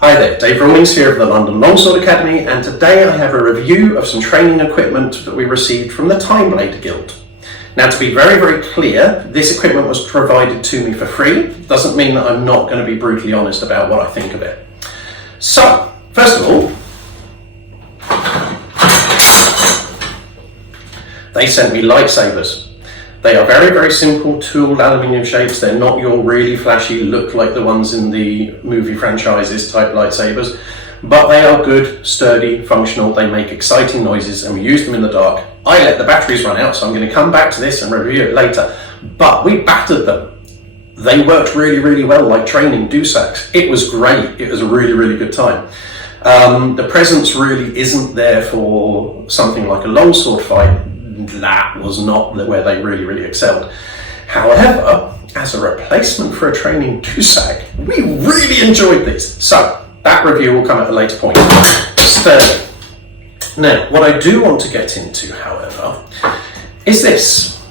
Hi there, Dave Rawlings here of the London Longsword Academy, and today I have a review of some training equipment that we received from the Timeblade Guild. Now, to be very, very clear, this equipment was provided to me for free. Doesn't mean that I'm not going to be brutally honest about what I think of it. So, first of all, they sent me lightsabers. They are very, very simple tooled aluminium shapes. They're not your really flashy, look like the ones in the movie franchises type lightsabers, but they are good, sturdy, functional. They make exciting noises and we use them in the dark. I let the batteries run out, so I'm going to come back to this and review it later, but we battered them. They worked really, really well, like training Dusaks. It was great. It was a really, really good time. The presence really isn't there for something like a longsword fight. That was not where they really, really excelled. However, as a replacement for a training Dusak, we really enjoyed these. So that review will come at a later point. Sturdy. Now, what I do want to get into, however, is this.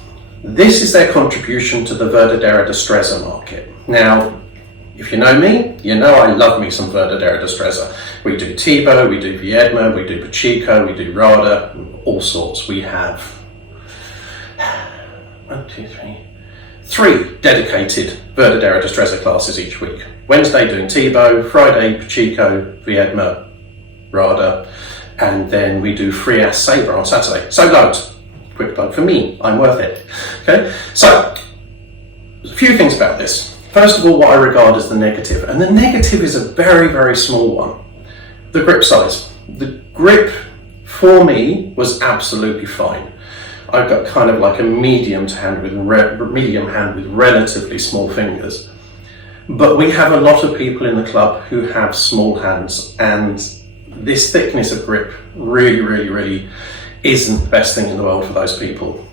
This is their contribution to the Verdadera Destreza market. Now, if you know me, you know I love me some Verdadera Destreza. We do Tibo, we do Viedma, we do Pachico, we do Rada, all sorts. We have three dedicated Verdadera Destreza classes each week. Wednesday doing Tibo, Friday Pachico, Viedma, Rada, and then we do free ass saber on Saturday. So loads. Quick plug for me, I'm worth it. Okay, so a few things about this. First of all, what I regard as the negative, and the negative is a very, very small one. The grip size. The grip for me was absolutely fine. I've got kind of like a medium hand with relatively small fingers. But we have a lot of people in the club who have small hands, and this thickness of grip really, really, really isn't the best thing in the world for those people.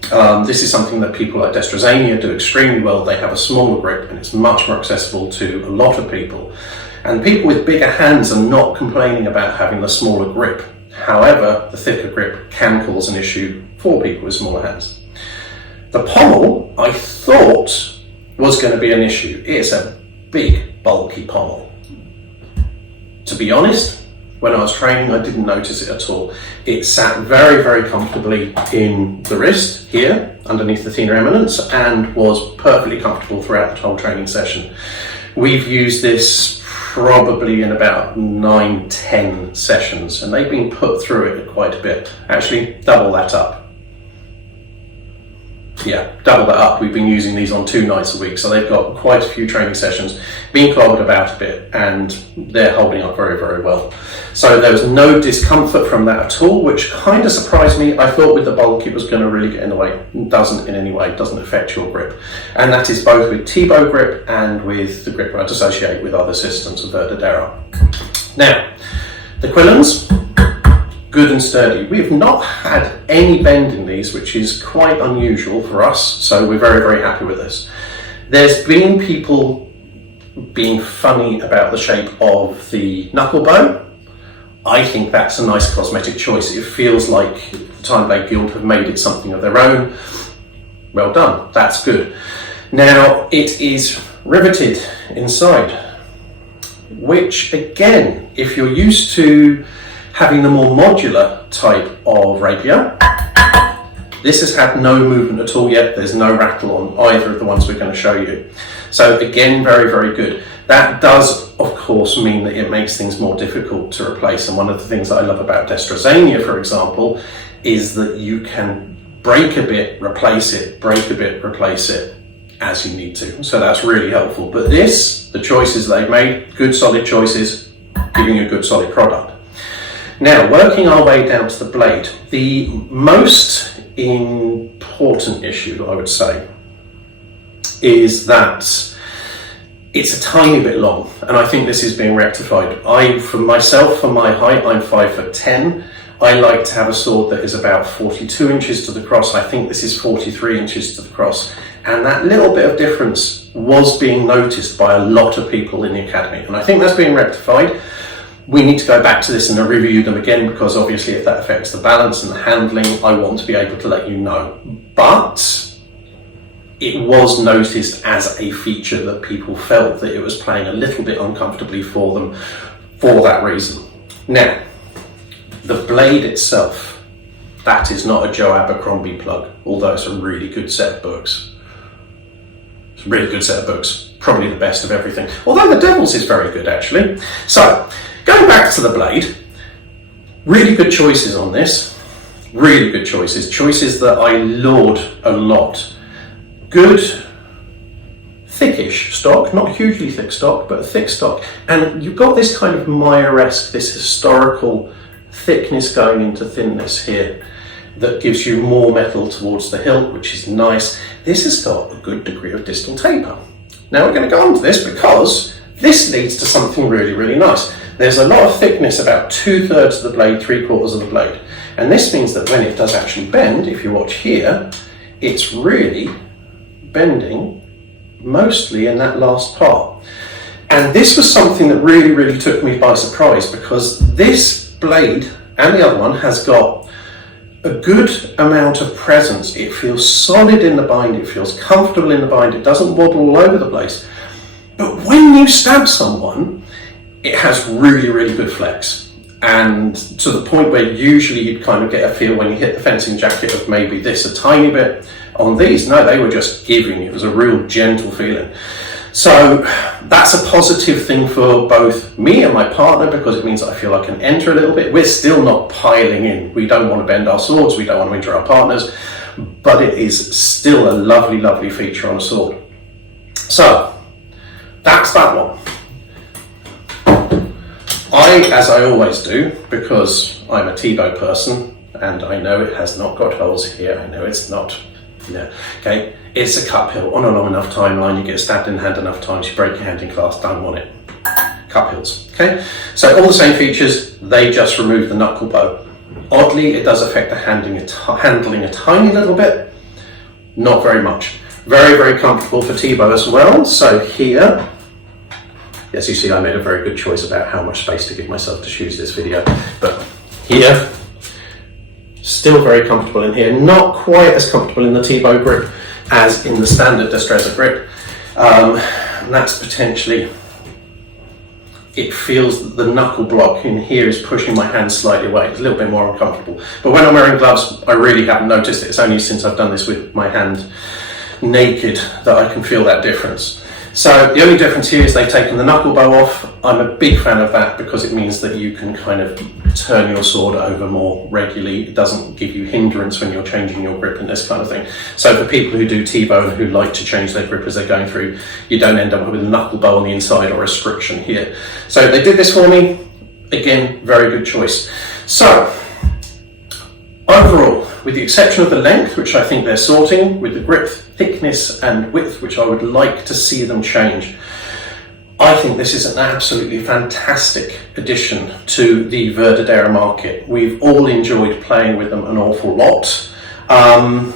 This is something that people like Destrezania do extremely well. They have a smaller grip and it's much more accessible to a lot of people. And people with bigger hands are not complaining about having the smaller grip. However, the thicker grip can cause an issue for people with smaller hands. The pommel, I thought, was going to be an issue. It's a big, bulky pommel. To be honest, when I was training, I didn't notice it at all. It sat very, very comfortably in the wrist here, underneath the thenar eminence, and was perfectly comfortable throughout the whole training session. We've used this probably in about 9-10 sessions, and they've been put through it quite a bit. Actually, double that up. Yeah, double that up. We've been using these on 2 nights a week, so they've got quite a few training sessions, being clobbered about a bit, and they're holding up very, very well. So there was no discomfort from that at all, which kind of surprised me. I thought with the bulk it was going to really get in the way. It doesn't in any way, it doesn't affect your grip. And that is both with Tibo grip and with the grip I'd associate with other systems of Verdadera. Now, the Quillons, good and sturdy. We've not had any bend in these, which is quite unusual for us, so we're very, very happy with this. There's been people being funny about the shape of the knuckle bone. I think that's a nice cosmetic choice. It feels like the Timeblade Guild have made it something of their own. Well done, that's good. Now, it is riveted inside, which again, if you're used to having the more modular type of rapier, this has had no movement at all yet. There's no rattle on either of the ones we're going to show you. So again, very, very good. That does, of course, mean that it makes things more difficult to replace. And one of the things that I love about Destrezania, for example, is that you can break a bit, replace it, break a bit, replace it as you need to. So that's really helpful. But this, the choices they've made, good solid choices, giving you a good solid product. Now, working our way down to the blade, the most important issue, I would say, is that it's a tiny bit long, and I think this is being rectified. For myself, for my height, I'm 5'10". I like to have a sword that is about 42 inches to the cross. I think this is 43 inches to the cross, and that little bit of difference was being noticed by a lot of people in the academy, and I think that's being rectified. We need to go back to this and review them again, because obviously if that affects the balance and the handling, I want to be able to let you know. But it was noticed as a feature that people felt that it was playing a little bit uncomfortably for them for that reason. Now, the blade itself, that is not a Joe Abercrombie plug, although it's a really good set of books. It's a really good set of books, probably the best of everything. Although the Devil's is very good, actually. So, going back to the blade, really good choices on this. Really good choices. Choices that I laud a lot. Good, thickish stock, not hugely thick stock, but a thick stock. And you've got this kind of Meyer-esque, this historical thickness going into thinness here that gives you more metal towards the hilt, which is nice. This has got a good degree of distal taper. Now we're going to go on to this because this leads to something really, really nice. There's a lot of thickness, about 2/3 of the blade, 3/4 of the blade. And this means that when it does actually bend, if you watch here, it's really bending mostly in that last part. And this was something that really, really took me by surprise, because this blade and the other one has got a good amount of presence. It feels solid in the bind, it feels comfortable in the bind, it doesn't wobble all over the place. But when you stab someone, it has really, really good flex. And to the point where usually you'd kind of get a feel when you hit the fencing jacket of maybe this a tiny bit. On these, no, they were just giving you. It was a real gentle feeling. So that's a positive thing for both me and my partner, because it means I feel I can enter a little bit. We're still not piling in. We don't want to bend our swords, we don't want to injure our partners, but it is still a lovely, lovely feature on a sword. So that's that one. As I always do, because I'm a T-bow person, and I know it has not got holes here, I know it's not, okay, it's a cup hilt on a long enough timeline, you get stabbed in the hand enough times, you break your hand in class, don't want it. Cup hilts, okay? So all the same features, they just remove the knuckle bow. Oddly, it does affect the handling a tiny little bit, not very much. Very, very comfortable for T-bow as well, so here, yes, you see I made a very good choice about how much space to give myself to choose this video. But here, still very comfortable in here. Not quite as comfortable in the T-bow grip as in the standard Destreza grip. And that's potentially, it feels that the knuckle block in here is pushing my hand slightly away. It's a little bit more uncomfortable. But when I'm wearing gloves, I really haven't noticed it. It's only since I've done this with my hand naked that I can feel that difference. So the only difference here is they've taken the knuckle bow off. I'm a big fan of that because it means that you can kind of turn your sword over more regularly. It doesn't give you hindrance when you're changing your grip and this kind of thing. So for people who do T-bow and who like to change their grip as they're going through, you don't end up with a knuckle bow on the inside or restriction here. So they did this for me. Again, very good choice. So overall, with the exception of the length, which I think they're sorting, with the grip thickness and width, which I would like to see them change, I think this is an absolutely fantastic addition to the Verdadera market. We've all enjoyed playing with them an awful lot. I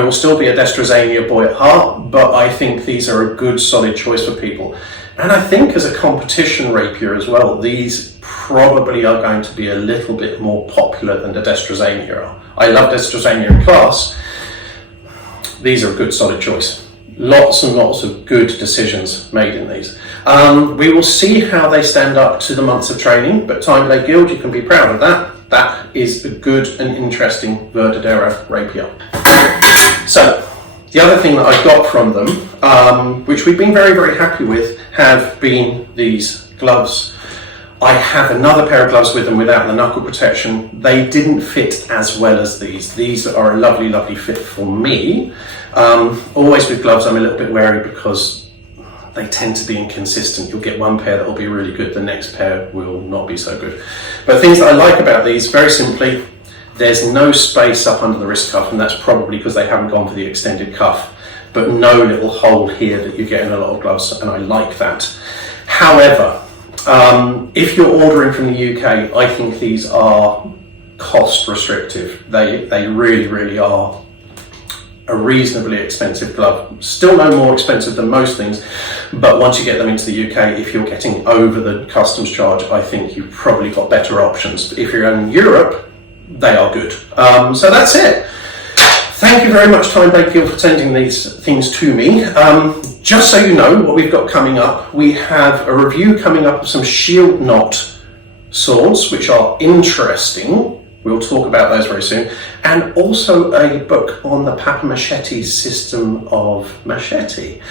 will still be a Destrezania boy at heart, but I think these are a good solid choice for people. And I think as a competition rapier as well, these probably are going to be a little bit more popular than the Destrezania are. I love Destrezania in class. These are a good solid choice. Lots and lots of good decisions made in these. We will see how they stand up to the months of training, but Timeblade Guild, you can be proud of that. That is a good and interesting Verdadera rapier. So, the other thing that I got from them, which we've been very, very happy with, have been these gloves. I have another pair of gloves with them without the knuckle protection. They didn't fit as well as these. These are a lovely, lovely fit for me. Always with gloves, I'm a little bit wary because they tend to be inconsistent. You'll get one pair that will be really good, the next pair will not be so good. But things that I like about these, very simply, there's no space up under the wrist cuff, and that's probably because they haven't gone for the extended cuff, but no little hole here that you get in a lot of gloves, and I like that. However, if you're ordering from the UK, I think these are cost restrictive. They really, really are a reasonably expensive glove. Still no more expensive than most things, but once you get them into the UK, if you're getting over the customs charge, I think you've probably got better options. But if you're in Europe, they are good. So that's it. Thank you very much, Timeblade Guild, for sending these things to me. Just so you know what we've got coming up, we have a review coming up of some shield knot swords, which are interesting. We'll talk about those very soon. And also a book on the Papa Machete system of machete,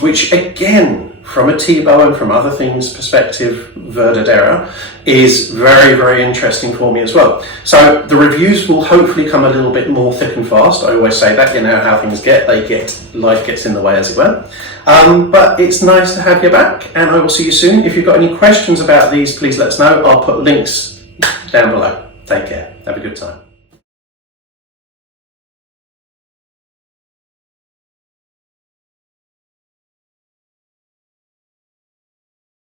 which again, from a T-bow and from other things perspective, Verdadera, is very, very interesting for me as well. So the reviews will hopefully come a little bit more thick and fast. I always say that, you know how things get, life gets in the way, as it were. But it's nice to have you back, and I will see you soon. If you've got any questions about these, please let us know. I'll put links down below. Take care. Have a good time.